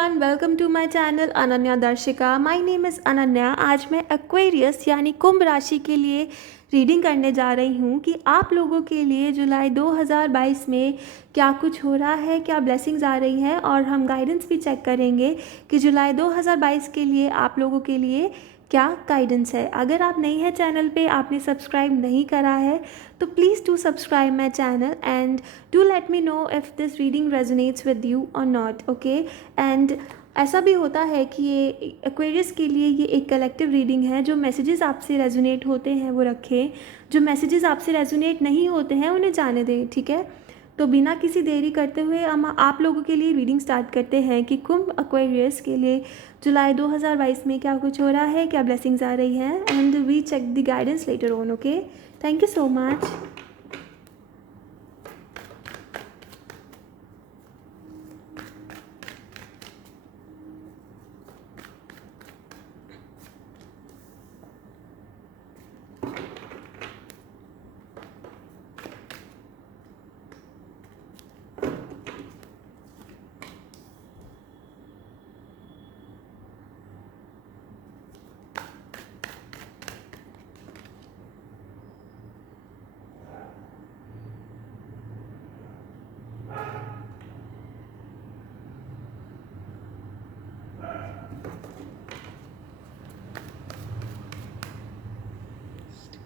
Everyone, welcome to my channel Ananya Darshika. My name is Ananya. आज मैं Aquarius यानी कुंभ राशि के लिए रीडिंग करने जा रही हूँ कि आप लोगों के लिए जुलाई 2022 में क्या कुछ हो रहा है, क्या ब्लेसिंग्स आ रही हैं, और हम गाइडेंस भी चेक करेंगे कि जुलाई 2022 के लिए आप लोगों के लिए क्या गाइडेंस है। अगर आप नई हैं चैनल पे, आपने सब्सक्राइब नहीं करा है तो please do subscribe my channel and do let me know if this reading resonates with you और नॉट, ओके। एंड ऐसा भी होता है कि ये एक्वेरियस के लिए ये एक कलेक्टिव रीडिंग है। जो मैसेजेस आपसे रेजोनेट होते हैं वो रखें, जो मैसेजेस आपसे रेजोनेट नहीं होते हैं उन्हें जाने दें, ठीक है। तो बिना किसी देरी करते हुए हम आप लोगों के लिए रीडिंग स्टार्ट करते हैं कि कुंभ एक्वेरियस के लिए जुलाई 2022 में क्या कुछ हो रहा है, क्या ब्लेसिंग्स आ रही हैं, and we check the guidance letter on, okay. Thank you so much.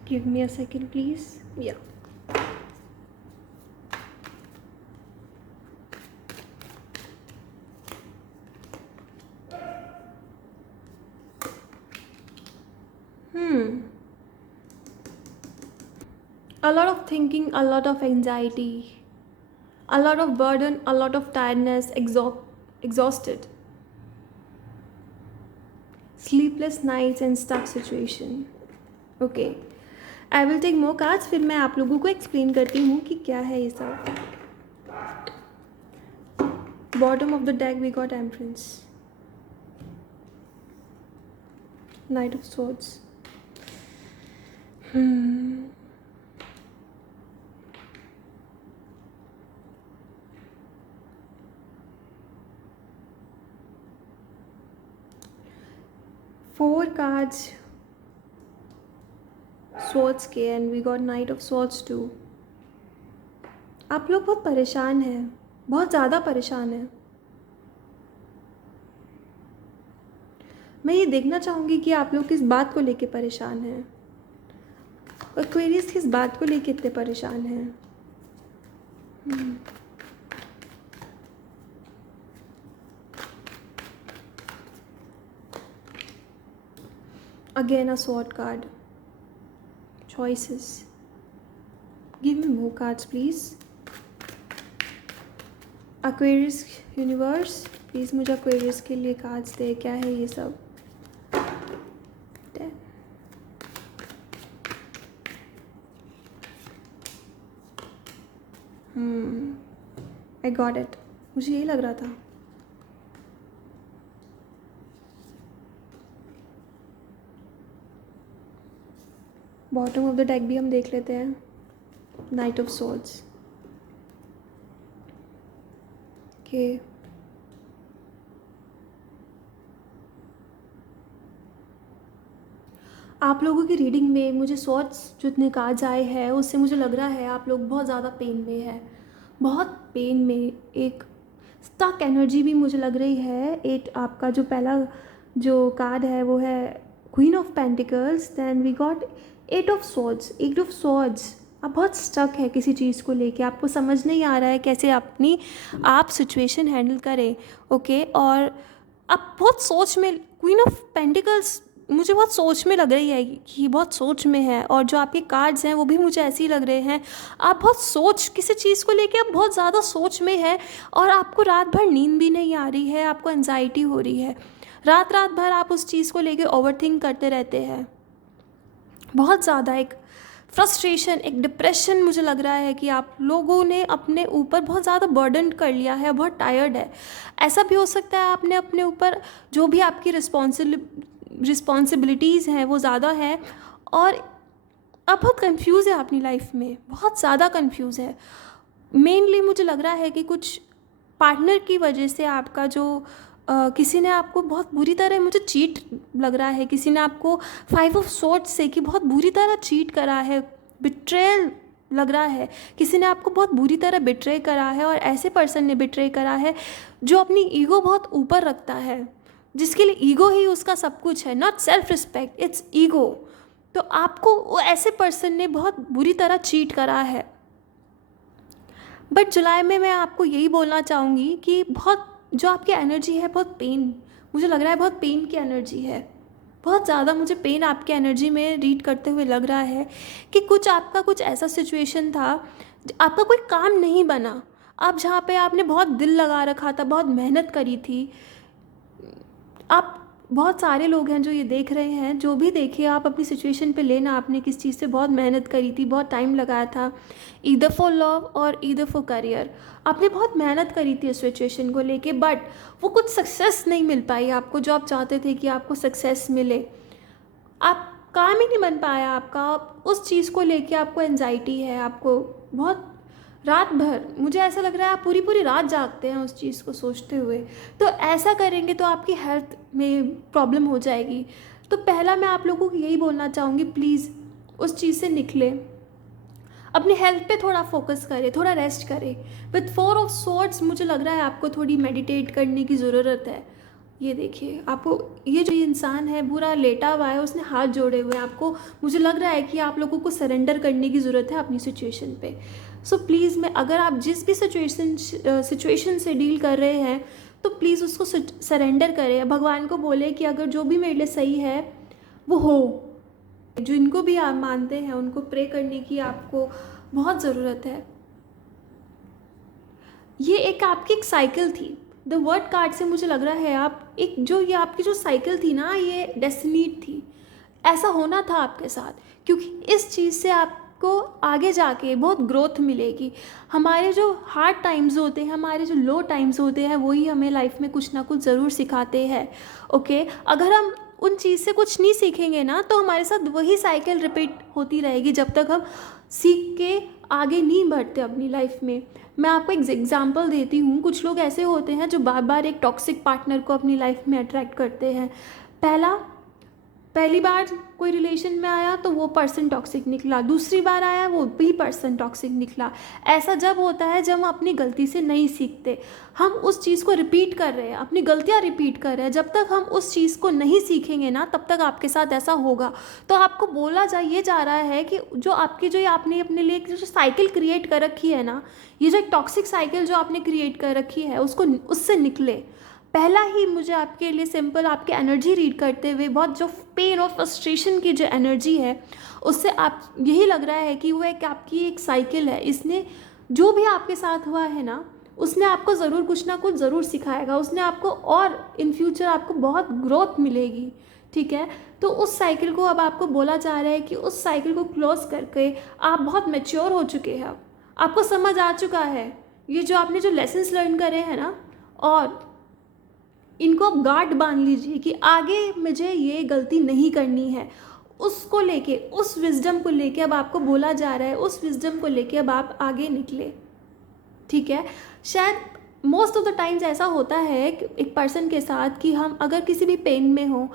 Give me a second, please. Yeah. A lot of thinking, a lot of anxiety, a lot of burden, a lot of tiredness, exhausted, sleepless nights and stuck situation. Okay. I will take more cards, फिर मैं आप लोगों को explain करती हूँ कि क्या है ये सब। Bottom of the deck we got empress, knight of swords, four cards swords के, and we got knight of swords two. आप लोग बहुत परेशान हैं, बहुत ज़्यादा परेशान हैं। मैं ये देखना चाहूँगी कि आप लोग किस बात को लेके परेशान हैं, एक्वेरियस किस बात को लेके इतने परेशान हैं। Again a sword card. Choices. Give me more cards, please. Aquarius universe, please मुझे Aquarius के लिए कार्ड्स दे। क्या है ये सब? I got it. मुझे यही लग रहा था। बॉटम ऑफ द डेक भी हम देख लेते हैं, नाइट ऑफ स्वॉर्ड्स के। आप लोगों की रीडिंग में मुझे स्वॉर्ड्स जो इतने कार्ड्स आए हैं उससे मुझे लग रहा है आप लोग बहुत ज़्यादा पेन में है, बहुत पेन में। एक स्टक एनर्जी भी मुझे लग रही है। एट आपका जो पहला जो कार्ड है वो है queen of pentacles, then we got eight of swords. Eight of swords, आप बहुत स्टक है किसी चीज़ को लेके, आपको समझ नहीं आ रहा है कैसे अपनी आप सिचुएशन हैंडल करें, ओके। और आप बहुत सोच में, क्वीन ऑफ पेंटिकल्स मुझे बहुत सोच में लग रही है कि बहुत सोच में है, और जो आपके कार्ड्स हैं वो भी मुझे ऐसे ही लग रहे हैं। आप बहुत सोच, किसी चीज़ को लेके आप बहुत ज़्यादा सोच में है, और आपको रात भर नींद भी नहीं आ रही है, आपको एंजाइटी हो रही है। रात भर आप उस चीज़ को लेके ओवरथिंक करते रहते हैं। बहुत ज़्यादा एक फ्रस्ट्रेशन, एक डिप्रेशन मुझे लग रहा है कि आप लोगों ने अपने ऊपर बहुत ज़्यादा बर्डन कर लिया है, बहुत टायर्ड है। ऐसा भी हो सकता है आपने अपने ऊपर जो भी आपकी रिस्पॉन्सिबिलिटीज़ हैं वो ज़्यादा है, और आप बहुत कंफ्यूज है अपनी लाइफ में, बहुत ज़्यादा कंफ्यूज है। मेनली मुझे लग रहा है कि कुछ पार्टनर की वजह से आपका जो किसी ने आपको बहुत बुरी तरह, मुझे चीट लग रहा है, किसी ने आपको 5 ऑफ स्वॉर्ड्स से कि बहुत बुरी तरह चीट करा है, बिट्रेयल लग रहा है, किसी ने आपको बहुत बुरी तरह बिट्रे करा है, और ऐसे पर्सन ने बिट्रे करा है जो अपनी ईगो बहुत ऊपर रखता है, जिसके लिए ईगो ही उसका सब कुछ है, not self respect, it's ego. तो आपको वो ऐसे पर्सन ने बहुत बुरी तरह चीट करा है। बट जुलाई में मैं आपको यही बोलना चाहूँगी कि बहुत जो आपकी एनर्जी है, बहुत पेन, मुझे लग रहा है बहुत पेन की एनर्जी है, बहुत ज़्यादा मुझे पेन आपकी एनर्जी में रीड करते हुए लग रहा है कि कुछ आपका कुछ ऐसा सिचुएशन था, आपका कोई काम नहीं बना, आप जहाँ पे आपने बहुत दिल लगा रखा था, बहुत मेहनत करी थी। आप, बहुत सारे लोग हैं जो ये देख रहे हैं, जो भी देखे आप अपनी सिचुएशन पे लेना, आपने किस चीज़ से बहुत मेहनत करी थी, बहुत टाइम लगाया था, ईदर फॉर लव और ईदर फॉर करियर, आपने बहुत मेहनत करी थी इस सिचुएशन को लेके, बट वो कुछ सक्सेस नहीं मिल पाई आपको, जो आप चाहते थे कि आपको सक्सेस मिले, आप काम ही नहीं बन पाया आपका, उस चीज़ को लेके आपको एंजाइटी है, आपको बहुत रात भर, मुझे ऐसा लग रहा है आप पूरी पूरी रात जागते हैं उस चीज़ को सोचते हुए। तो ऐसा करेंगे तो आपकी हेल्थ में प्रॉब्लम हो जाएगी। तो पहला मैं आप लोगों को यही बोलना चाहूँगी, प्लीज़ उस चीज़ से निकले, अपनी हेल्थ पे थोड़ा फोकस करें, थोड़ा रेस्ट करें। विथ 4 ऑफ स्वॉर्ड्स मुझे लग रहा है आपको थोड़ी मेडिटेट करने की ज़रूरत है। ये देखिए, आपको ये जो इंसान है पूरा लेटा हुआ है, उसने हाथ जोड़े हुए हैं, आपको, मुझे लग रहा है कि आप लोगों को सरेंडर करने की ज़रूरत है अपनी सिचुएशन पे। सो प्लीज़, मैं, अगर आप जिस भी सिचुएशन से डील कर रहे हैं तो प्लीज़ उसको सरेंडर करें, भगवान को बोले कि अगर जो भी मेरे लिए सही है वो हो। जो इनको भी आप मानते हैं उनको प्रे करने की आपको बहुत ज़रूरत है। ये एक आपकी एक साइकिल थी, द वर्ड कार्ड से मुझे लग रहा है आप एक, जो ये आपकी जो साइकिल थी ना, ये डेस्टिनीड थी, ऐसा होना था आपके साथ, क्योंकि इस चीज़ से आपको आगे जाके बहुत ग्रोथ मिलेगी। हमारे जो हार्ड टाइम्स होते हैं, हमारे जो लो टाइम्स होते हैं, वही हमें लाइफ में कुछ ना कुछ ज़रूर सिखाते हैं। ओके, अगर हम उन चीज़ से कुछ नहीं सीखेंगे ना, तो हमारे साथ वही साइकिल रिपीट होती रहेगी जब तक हम सीख के आगे नहीं बढ़ते अपनी लाइफ में। मैं आपको एक एग्जांपल देती हूँ, कुछ लोग ऐसे होते हैं जो बार बार एक टॉक्सिक पार्टनर को अपनी लाइफ में अट्रैक्ट करते हैं। पहली बार कोई रिलेशन में आया तो वो पर्सन टॉक्सिक निकला, दूसरी बार आया वो भी पर्सन टॉक्सिक निकला। ऐसा जब होता है जब हम अपनी गलती से नहीं सीखते, हम उस चीज़ को रिपीट कर रहे हैं, अपनी गलतियाँ रिपीट कर रहे हैं। जब तक हम उस चीज़ को नहीं सीखेंगे ना, तब तक आपके साथ ऐसा होगा। तो आपको बोला ये जा रहा है कि जो आपकी, जो आपने अपने लिए जो साइकिल क्रिएट कर रखी है ना, ये जो एक टॉक्सिक साइकिल जो आपने क्रिएट कर रखी है, उससे निकले। पहला ही मुझे आपके लिए सिंपल आपकी एनर्जी रीड करते हुए, बहुत जो पेन और फ्रस्ट्रेशन की जो एनर्जी है, उससे आप, यही लग रहा है कि वो एक आपकी एक साइकिल है। इसने, जो भी आपके साथ हुआ है ना, उसने आपको ज़रूर कुछ ना कुछ ज़रूर सिखाएगा, उसने आपको, और इन फ्यूचर आपको बहुत ग्रोथ मिलेगी। ठीक है, तो उस साइकिल को अब आपको बोला जा रहा है कि उस साइकिल को क्लोज करके आप बहुत मैच्योर हो चुके हैं, आपको समझ आ चुका है ये जो आपने जो लेसन्स लर्न करे हैं ना, और इनको आप गार्ड बांध लीजिए कि आगे मुझे ये गलती नहीं करनी है। उसको लेके, उस विजडम को लेके अब आपको बोला जा रहा है, उस विजडम को लेके अब आप आगे निकले। ठीक है, शायद मोस्ट ऑफ द टाइम्स ऐसा होता है एक पर्सन के साथ कि हम अगर किसी भी पेन में हो,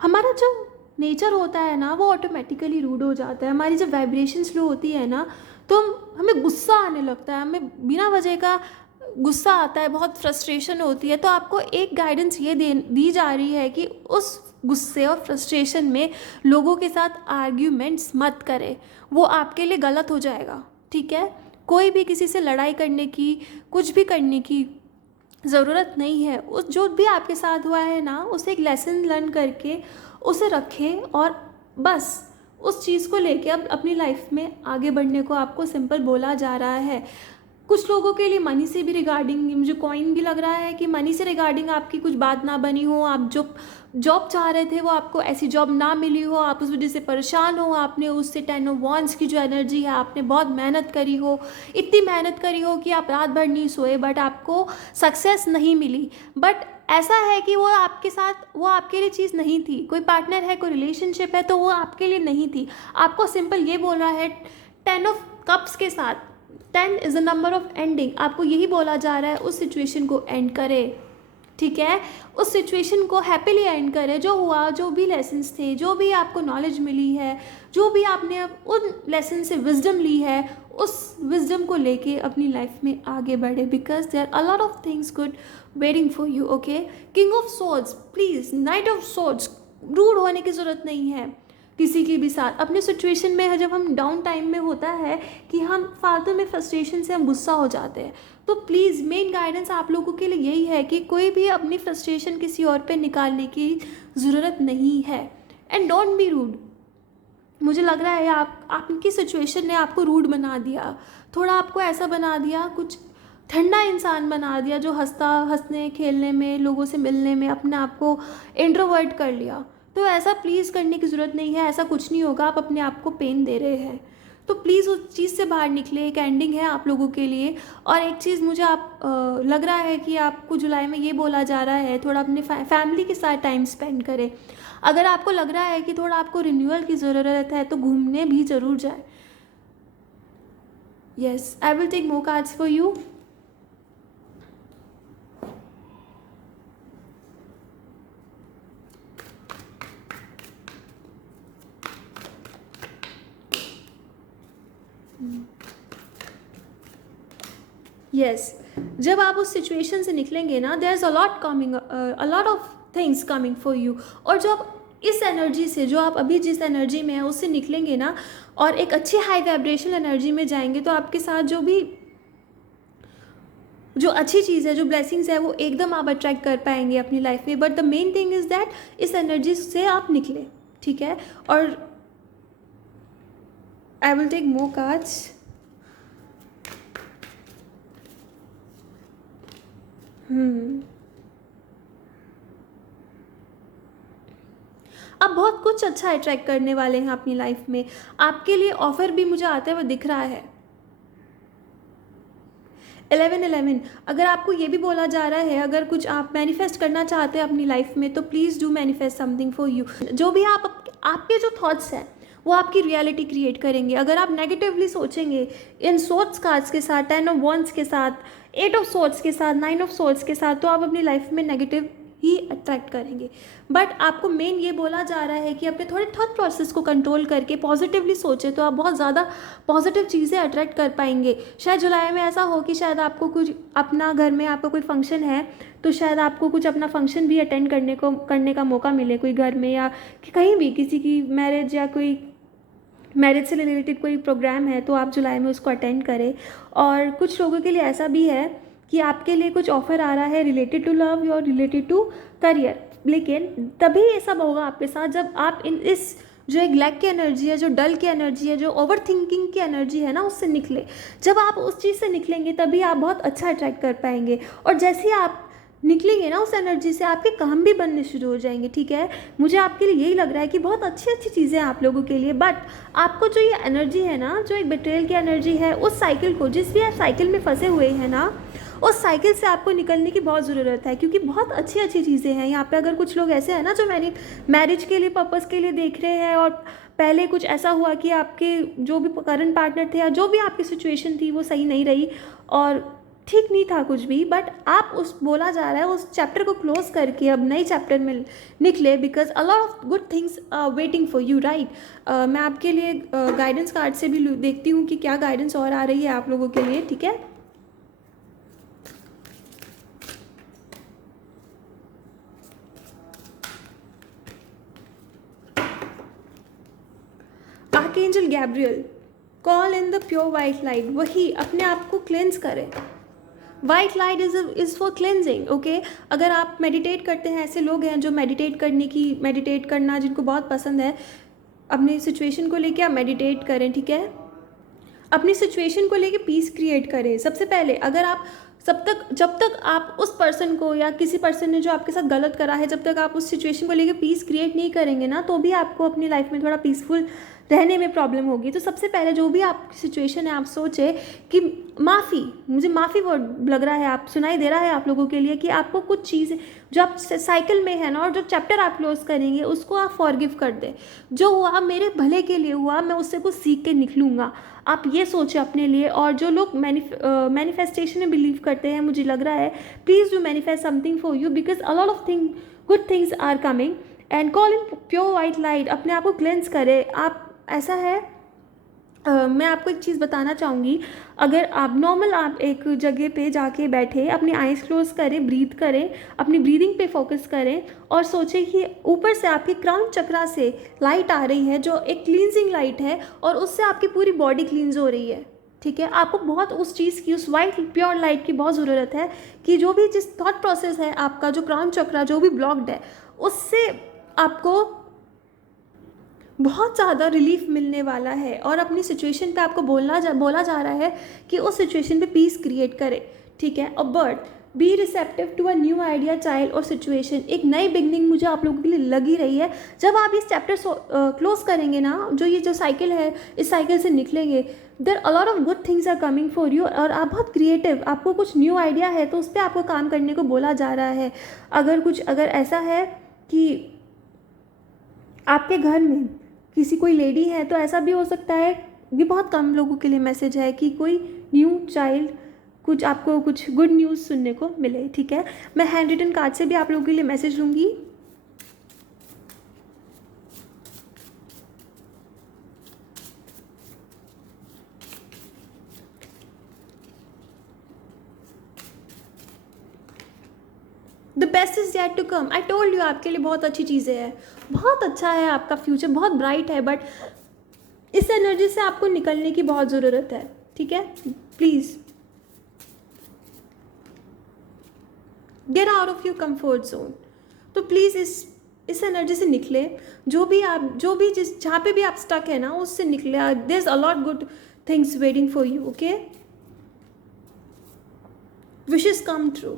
हमारा जो नेचर होता है ना, वो ऑटोमेटिकली रूड हो जाता है। हमारी जब वाइब्रेशन स्लो होती है ना, तो हमें गुस्सा आने लगता है, हमें बिना वजह का गुस्सा आता है, बहुत फ्रस्ट्रेशन होती है। तो आपको एक गाइडेंस ये दी जा रही है कि उस गुस्से और फ्रस्ट्रेशन में लोगों के साथ आर्ग्यूमेंट्स मत करें, वो आपके लिए गलत हो जाएगा। ठीक है, कोई भी किसी से लड़ाई करने की, कुछ भी करने की ज़रूरत नहीं है। उस जो भी आपके साथ हुआ है ना, उसे एक लेसन लर्न करके उसे रखें, और बस उस चीज़ को लेके अब अपनी लाइफ में आगे बढ़ने को आपको सिंपल बोला जा रहा है। कुछ लोगों के लिए मनी से भी रिगार्डिंग, मुझे कॉइन भी लग रहा है कि मनी से रिगार्डिंग आपकी कुछ बात ना बनी हो, आप जो जॉब चाह रहे थे वो आपको ऐसी जॉब ना मिली हो, आप उस वजह से परेशान हो, आपने उससे 10 ऑफ वांड्स की जो एनर्जी है, आपने बहुत मेहनत करी हो, इतनी मेहनत करी हो कि आप रात भर नहीं सोए, बट आपको सक्सेस नहीं मिली। बट ऐसा है कि वो आपके साथ, वो आपके लिए चीज़ नहीं थी। कोई पार्टनर है, कोई रिलेशनशिप है, तो वो आपके लिए नहीं थी। आपको सिंपल ये बोल रहा है 10 ऑफ कप्स के साथ, 10 is the number of ending. आपको यही बोला जा रहा है उस सिचुएशन को एंड करे, ठीक है, उस सिचुएशन को हैप्पीली एंड करें। जो हुआ, जो भी लेसन्स थे, जो भी आपको नॉलेज मिली है, जो भी आपने उन लेसन से विजडम ली है, उस विजडम को लेके अपनी लाइफ में आगे बढ़े, because there are a lot of things good waiting for you. Okay, king of swords, please, knight of swords, rude होने की ज़रूरत नहीं है किसी के भी साथ। अपने सिचुएशन में जब हम डाउन टाइम में होता है कि हम फालतू में फ्रस्ट्रेशन से हम गुस्सा हो जाते हैं, तो प्लीज़ मेन गाइडेंस आप लोगों के लिए यही है कि कोई भी अपनी फ्रस्ट्रेशन किसी और पे निकालने की ज़रूरत नहीं है। And don't be rude. मुझे लग रहा है आपकी सिचुएशन ने आपको रूड बना दिया, थोड़ा आपको ऐसा बना दिया, कुछ ठंडा इंसान बना दिया, जो हंसने खेलने में, लोगों से मिलने में अपने आप को इंट्रोवर्ट कर लिया। तो ऐसा प्लीज़ करने की ज़रूरत नहीं है, ऐसा कुछ नहीं होगा। आप अपने आप को पेन दे रहे हैं, तो प्लीज़ उस चीज़ से बाहर निकले। एक एंडिंग है आप लोगों के लिए। और एक चीज़ मुझे लग रहा है कि आपको जुलाई में ये बोला जा रहा है, थोड़ा अपने फैमिली के साथ टाइम स्पेंड करें। अगर आपको लग रहा है कि थोड़ा आपको रिन्यूअल की ज़रूरत है, तो घूमने भी ज़रूर जाए। Yes, I will take more cards for you. Yes, जब आप उस सिचुएशन से निकलेंगे ना, there is a lot of things coming for you. और जो आप इस एनर्जी से, जो आप अभी जिस एनर्जी में हैं उससे निकलेंगे ना, और एक अच्छी हाई वाइब्रेशनल एनर्जी में जाएंगे, तो आपके साथ जो अच्छी चीज़ है, जो ब्लेसिंग्स है, वो एकदम आप अट्रैक्ट कर पाएंगे अपनी लाइफ में। But the main thing is that इस एनर्जी से आप निकले, ठीक है। और आई विल टेक मोर कार्ड्स। आप बहुत कुछ अच्छा अट्रैक्ट करने वाले हैं अपनी लाइफ में। आपके लिए ऑफर भी मुझे आते हुए दिख रहा है। 1111, अगर आपको ये भी बोला जा रहा है, अगर कुछ आप मैनिफेस्ट करना चाहते हैं अपनी लाइफ में, तो please do manifest something for you. जो भी आपके जो थॉट्स हैं, वो आपकी रियलिटी क्रिएट करेंगे। अगर आप नेगेटिवली सोचेंगे इन सोर्ट्स कार्ड्स के साथ, 10 ऑफ वंस के साथ, 8 ऑफ सोर्ट्स के साथ, 9 ऑफ सोर्ट्स के साथ, तो आप अपनी लाइफ में नेगेटिव ही अट्रैक्ट करेंगे। बट आपको मेन ये बोला जा रहा है कि अपने थोड़े थॉट प्रोसेस को कंट्रोल करके पॉजिटिवली सोचें, तो आप बहुत ज़्यादा पॉजिटिव चीज़ें अट्रैक्ट कर पाएंगे। शायद जुलाई में ऐसा हो कि शायद आपको कुछ अपना घर में आपका कोई फंक्शन है, तो शायद आपको कुछ अपना फंक्शन भी अटेंड करने का मौका मिले, कोई घर में या कहीं भी, किसी की मैरिज या कोई मैरिज से रिलेटेड कोई प्रोग्राम है, तो आप जुलाई में उसको अटेंड करें। और कुछ लोगों के लिए ऐसा भी है कि आपके लिए कुछ ऑफ़र आ रहा है रिलेटेड टू लव और रिलेटेड टू करियर, लेकिन तभी ये सब होगा आपके साथ जब आप इस जो एक लैक की एनर्जी है, जो डल की एनर्जी है, जो ओवर थिंकिंग की एनर्जी है ना, उससे निकले। जब आप उस चीज़ से निकलेंगे तभी आप बहुत अच्छा अट्रैक्ट कर पाएंगे। और जैसे ही आप निकलेंगे ना उस एनर्जी से, आपके काम भी बनने शुरू हो जाएंगे, ठीक है। मुझे आपके लिए यही लग रहा है कि बहुत अच्छी अच्छी चीज़ें हैं आप लोगों के लिए। बट आपको जो ये एनर्जी है ना, जो एक बेट्रेयल की एनर्जी है, उस साइकिल को, जिस भी आप साइकिल में फंसे हुए हैं ना, उस साइकिल से आपको निकलने की बहुत ज़रूरत है। क्योंकि बहुत अच्छी अच्छी चीज़ें हैं यहाँ पे। अगर कुछ लोग ऐसे हैं ना जो मैरिज के लिए पर्पज़ के लिए देख रहे हैं, और पहले कुछ ऐसा हुआ कि आपके जो भी करंट पार्टनर थे या जो भी आपकी सिचुएशन थी वो सही नहीं रही और ठीक नहीं था कुछ भी, बट आप बोला जा रहा है उस चैप्टर को क्लोज करके अब नए चैप्टर में निकले, because a lot of good things waiting for you, right. मैं आपके लिए गाइडेंस कार्ड से भी देखती हूँ कि क्या गाइडेंस और आ रही है आप लोगों के लिए, ठीक है। Archangel Gabriel, call in the pure white light. वही अपने आप को क्लेंस करें। White light is for cleansing, okay. अगर आप मेडिटेट करते हैं, ऐसे लोग हैं जो मेडिटेट करना जिनको बहुत पसंद है, अपनी सिचुएशन को लेके आप मेडिटेट करें, ठीक है। अपनी सिचुएशन को लेके पीस क्रिएट करें। सबसे पहले अगर आप जब तक आप उस पर्सन को या किसी पर्सन ने जो आपके साथ गलत करा है, जब तक आप उस सिचुएशन को लेके पीस क्रिएट नहीं करेंगे ना, तो भी आपको अपनी लाइफ में थोड़ा पीसफुल रहने में प्रॉब्लम होगी। तो सबसे पहले जो भी आपकी सिचुएशन है आप सोचे कि मुझे माफ़ी वर्ड लग रहा है, आप सुनाई दे रहा है आप लोगों के लिए कि आपको कुछ चीज़ जो आप साइकिल में है ना, और जो चैप्टर आप क्लोज करेंगे उसको आप फॉरगिव कर दें। जो हुआ मेरे भले के लिए हुआ, मैं उससे कुछ सीख के निकलूँगा, आप ये सोचें अपने लिए। और जो लोग मैनिफेस्टेशन में बिलीव करते हैं, मुझे लग रहा है please do manifest something for you, because a lot of good things are coming. And call in pure white light, अपने आप को क्लेंस करें आप। ऐसा है मैं आपको एक चीज़ बताना चाहूँगी, अगर आप नॉर्मल आप एक जगह पे जाके बैठे, अपनी आइज़ क्लोज करें, ब्रीथ करें, अपनी ब्रीदिंग पे फोकस करें और सोचें कि ऊपर से आपके क्राउन चक्रा से लाइट आ रही है जो एक क्लींजिंग लाइट है, और उससे आपकी पूरी बॉडी क्लींज हो रही है। ठीक है, आपको बहुत उस चीज़ की, उस वाइट प्योर लाइट की बहुत ज़रूरत है कि जो भी जिस थॉट प्रोसेस है आपका, जो क्राउन चक्रा जो भी ब्लॉक्ड है, उससे आपको बहुत ज़्यादा रिलीफ मिलने वाला है। और अपनी सिचुएशन पे आपको बोला जा रहा है कि उस सिचुएशन पे पीस क्रिएट करे। ठीक है, और but be receptive to a new idea, child और सिचुएशन। एक नई बिगनिंग मुझे आप लोगों के लिए लगी रही है। जब आप इस चैप्टर क्लोज करेंगे ना, जो साइकिल है, इस साइकिल से निकलेंगे, there a lot of good things are coming for you. और आप बहुत क्रिएटिव, आपको कुछ न्यू आइडिया है तो उस पर आपको काम करने को बोला जा रहा है। अगर ऐसा है कि आपके घर में किसी कोई लेडी है, तो ऐसा भी हो सकता है, ये बहुत कम लोगों के लिए मैसेज है, कि कोई न्यू चाइल्ड आपको कुछ गुड न्यूज़ सुनने को मिले। ठीक है, मैं हैंड रिटन कार्ड से भी आप लोगों के लिए मैसेज लूँगी। The best is yet to come. I told you, आपके लिए बहुत अच्छी चीज़ें हैं, बहुत अच्छा है, आपका फ्यूचर बहुत ब्राइट है, बट इस एनर्जी से आपको निकलने की बहुत ज़रूरत है। ठीक है, please get out of your comfort zone. तो प्लीज़ इस एनर्जी से निकले। जो भी जहाँ पे भी आप स्टक है ना, उससे निकले। There is a lot good things waiting for you. Okay, wishes come true.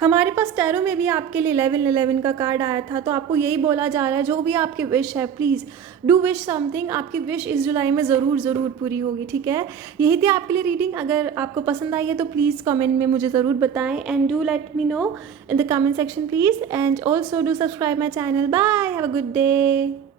हमारे पास टैरो में भी आपके लिए 1111 का कार्ड आया था, तो आपको यही बोला जा रहा है, जो भी आपकी विश है प्लीज़ डू विश समथिंग। आपकी विश इस जुलाई में ज़रूर पूरी होगी। ठीक है, यही थी आपके लिए रीडिंग। अगर आपको पसंद आई है तो प्लीज़ कमेंट में मुझे ज़रूर बताएं, and do let me know in the comment section please, and also do subscribe my channel. Bye, have a good day.